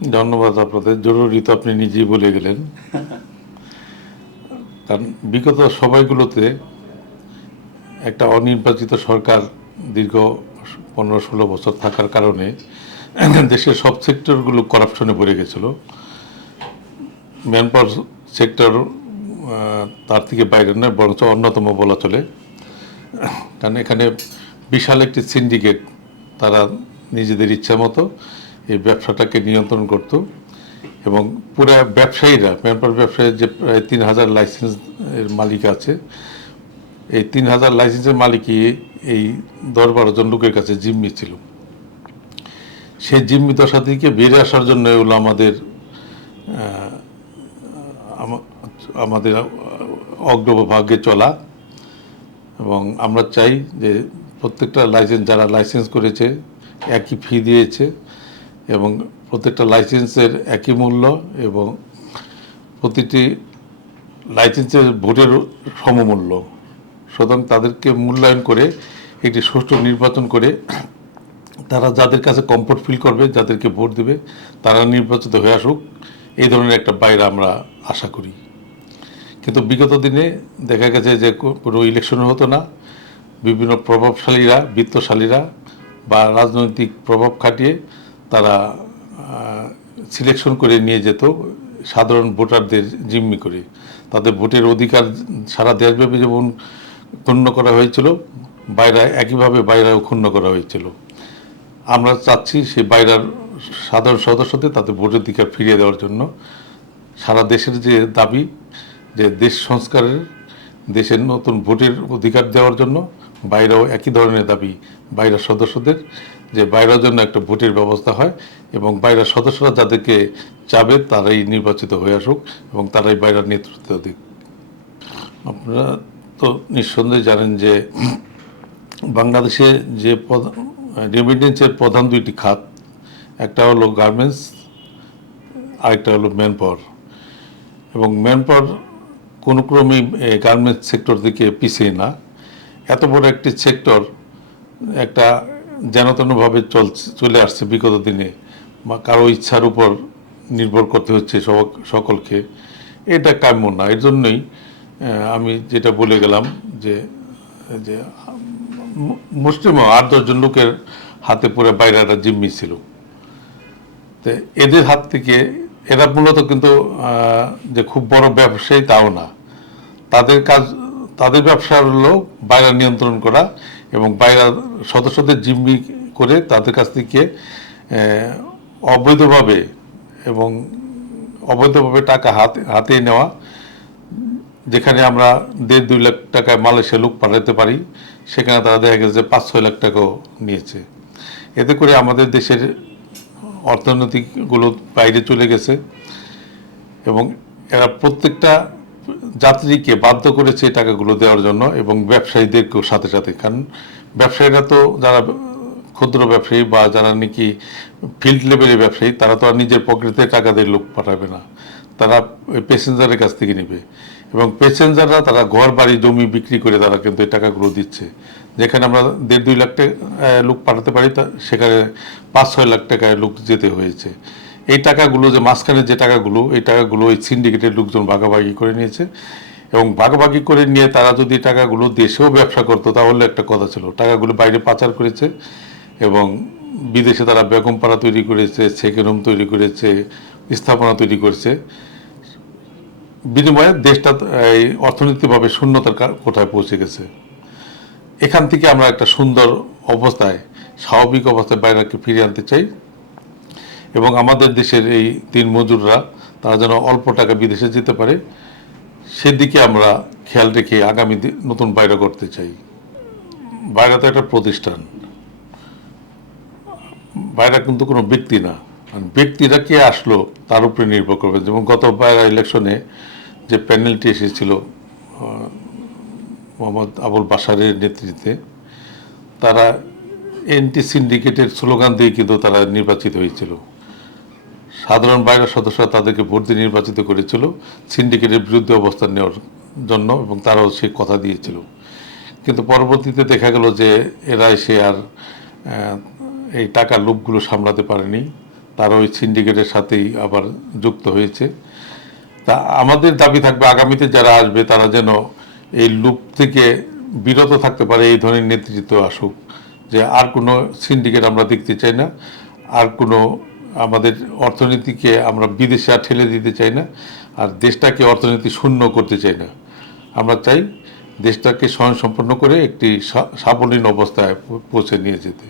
ধন্যবাদ আপনাদের। জরুরি তো আপনি নিজেই বলে গেলেন। কারণ বিগত সময়গুলোতে একটা অনির্বাচিত সরকার দীর্ঘ 15-16 বছর থাকার কারণে দেশের সব সেক্টরগুলো করাপশনে ভরে গেছিল। ম্যান পাওয়ার সেক্টর তার থেকে বাইরে নয়, বরঞ্চ অন্যতম বলা চলে। কারণ এখানে বিশাল একটি সিন্ডিকেট, তারা নিজেদের ইচ্ছা মতো এই ব্যবসাটাকে নিয়ন্ত্রণ করত। এবং পুরো ব্যবসায়ীরা, ম্যান পাওয়ার ব্যবসায়ীর যে প্রায় 3000 লাইসেন্সের মালিক আছে, এই 3000 লাইসেন্সের মালিকই এই 10-12 জন লোকের কাছে জিম্মি ছিল। সেই জিম্মি দশা থেকে বেরিয়ে আসার জন্য এগুলো আমাদের অগ্রভাগে চলা। এবং আমরা চাই যে প্রত্যেকটা যারা লাইসেন্স করেছে একই ফি দিয়েছে, এবং প্রত্যেকটা লাইসেন্সের একই মূল্য, এবং প্রতিটি লাইসেন্সের ভোটের সমমূল্য। সুতরাং তাদেরকে মূল্যায়ন করে একটি সুষ্ঠু নির্বাচন করে তারা যাদের কাছে কমফোর্ট ফিল করবে, যাদেরকে ভোট দেবে, তারা নির্বাচিত হয়ে আসুক, এই ধরনের একটা বাইরে আমরা আশা করি। কিন্তু বিগত দিনে দেখা গেছে যে কোনো ইলেকশন হতো না। বিভিন্ন প্রভাবশালীরা, বিত্তশালীরা বা রাজনৈতিক প্রভাব খাটিয়ে তারা সিলেকশন করে নিয়ে যেত সাধারণ ভোটারদের জিম্মি করে। তাদের ভোটের অধিকার সারা দেশব্যাপী যেমন ক্ষুণ্ণ করা হয়েছিল, একইভাবে বাইরেও ক্ষুণ্ণ করা হয়েছিল। আমরা চাচ্ছি সেই বাইরের সাধারণ সদস্যদের তাদের ভোটের অধিকার ফিরিয়ে দেওয়ার জন্য। সারা দেশের যে দাবি, যে দেশ সংস্কারের, দেশের নতুন ভোটের অধিকার দেওয়ার জন্য বাইরেও একই ধরনের দাবি বাইরের সদস্যদের, যে বাইরের জন্য একটা ভোটের ব্যবস্থা হয় এবং বাইরের সদস্যরা যাদেরকে চাবে তারাই নির্বাচিত হয়ে আসুক এবং তারাই বাইরের নেতৃত্ব দিক। আপনারা তো নিঃসন্দেহে জানেন যে বাংলাদেশে যে রেমিটেন্সের প্রধান দুইটি খাত, একটা হলো গার্মেন্টস, আরেকটা হলো ম্যান পাওয়ার। এবং ম্যান পাওয়ার কোনো ক্রমেই গার্মেন্টস সেক্টর থেকে পিছিয়ে না। এত বড় একটি সেক্টর একটা যেনতেনভাবে চলে আসছে বিগত দিনে, বা কারো ইচ্ছার উপর নির্ভর করতে হচ্ছে সকলকে, এটা কাম্য না। এর জন্যই আমি যেটা বলে গেলাম যে যে মুসলিম 8-10 জন লোকের হাতে পড়ে বাইরে একটা জিম্মি ছিল। তো এদের হাত থেকে এরা মূলত কিন্তু যে খুব বড় ব্যবসায়ী তাও না। তাদের ব্যবসা হলো বাইরে নিয়ন্ত্রণ করা এবং বাইরের সদস্যদের জিম্মি করে তাদের কাছ থেকে অবৈধভাবে এবং অবৈধভাবে টাকা হাতে নেওয়া। যেখানে আমরা 1.5-2 লাখ টাকায় মালয়েশিয়া লোক পাঠাতে পারি, সেখানে তারা দেখা গেছে যে 5-6 লাখ টাকাও নিয়েছে। এতে করে আমাদের দেশের অর্থনৈতিকগুলো বাইরে চলে গেছে এবং এরা প্রত্যেকটা যাত্রীকে বাধ্য করেছে এই টাকাগুলো দেওয়ার জন্য, এবং ব্যবসায়ীদেরকেও সাথে সাথে। কারণ ব্যবসায়ীরা তো, যারা ক্ষুদ্র ব্যবসায়ী বা যারা নাকি ফিল্ড লেভেলের ব্যবসায়ী, তারা তো আর নিজের পকেটে টাকা দিয়ে লোক পাঠাবে না, তারা প্যাসেঞ্জারের কাছ থেকে নেবে। এবং প্যাসেঞ্জাররা তারা ঘর বাড়ি জমি বিক্রি করে তারা কিন্তু এই টাকাগুলো দিচ্ছে। যেখানে আমরা 1.5-2 লাখ টাকা লোক পাঠাতে পারি, সেখানে 5-6 লাখ টাকায় লোক যেতে হয়েছে। এই টাকাগুলো যে মাঝখানে যে টাকাগুলো, এই টাকাগুলো ওই সিন্ডিকেটের লোকজন ভাগাভাগি করে নিয়েছে। এবং ভাগাভাগি করে নিয়ে তারা যদি টাকাগুলো দেশেও ব্যবসা করতো তাহলে একটা কথা ছিল। টাকাগুলো বাইরে পাচার করেছে এবং বিদেশে তারা বেগমপাড়া তৈরি করেছে, সেকেন্ড হোম তৈরি করেছে, স্থাপনা তৈরি করেছে। বিনিময়ে দেশটা এই অর্থনৈতিকভাবে শূন্যতার কোঠায় পৌঁছে গেছে। এখান থেকে আমরা একটা সুন্দর অবস্থায়, স্বাভাবিক অবস্থায় বাইরেকে ফিরিয়ে আনতে চাই এবং আমাদের দেশের এই দিন মজুররা তারা যেন অল্প টাকা বিদেশে যেতে পারে, সেদিকে আমরা খেয়াল রেখে আগামী নতুন বাইরে করতে চাই। বাইরে তো একটা প্রতিষ্ঠান, বাইরে কিন্তু কোনো ব্যক্তি না। ব্যক্তিরা কে আসলো তার উপরে নির্ভর করবে। যেমন গত বাইরে ইলেকশনে যে প্যানেলটি এসেছিল মোহাম্মদ আবুল বাশারের নেতৃত্বে, তারা এন্টি সিন্ডিকেটের স্লোগান দিয়ে কিন্তু তারা নির্বাচিত হয়েছিল। সাধারণ বাইরের সদস্যরা তাদেরকে ভোট দিয়ে নির্বাচিত করেছিল সিন্ডিকেটের বিরুদ্ধে অবস্থান নেওয়ার জন্য, এবং তারাও সেই কথা দিয়েছিল। কিন্তু পরবর্তীতে দেখা গেল যে এরা এসে আর এই টাকার লোভগুলো সামলাতে পারেনি। তারা ওই সিন্ডিকেটের সাথেই আবার যুক্ত হয়েছে। তা আমাদের দাবি থাকবে আগামীতে যারা আসবে তারা যেন এই লুপ থেকে বিরত থাকতে পারে, এই ধরনের নেতৃত্ব আসুক, যে আর কোনো সিন্ডিকেট আমরা দেখতে চাই না, আর কোনো আমাদের অর্থনীতিকে আমরা বিদেশে আর ঠেলে দিতে চাই না, আর দেশটাকে অর্থনীতি শূন্য করতে চাই না। আমরা চাই দেশটাকে স্বয়ংসম্পন্ন করে একটি সাবলীল অবস্থায় পৌঁছে নিয়ে যেতে।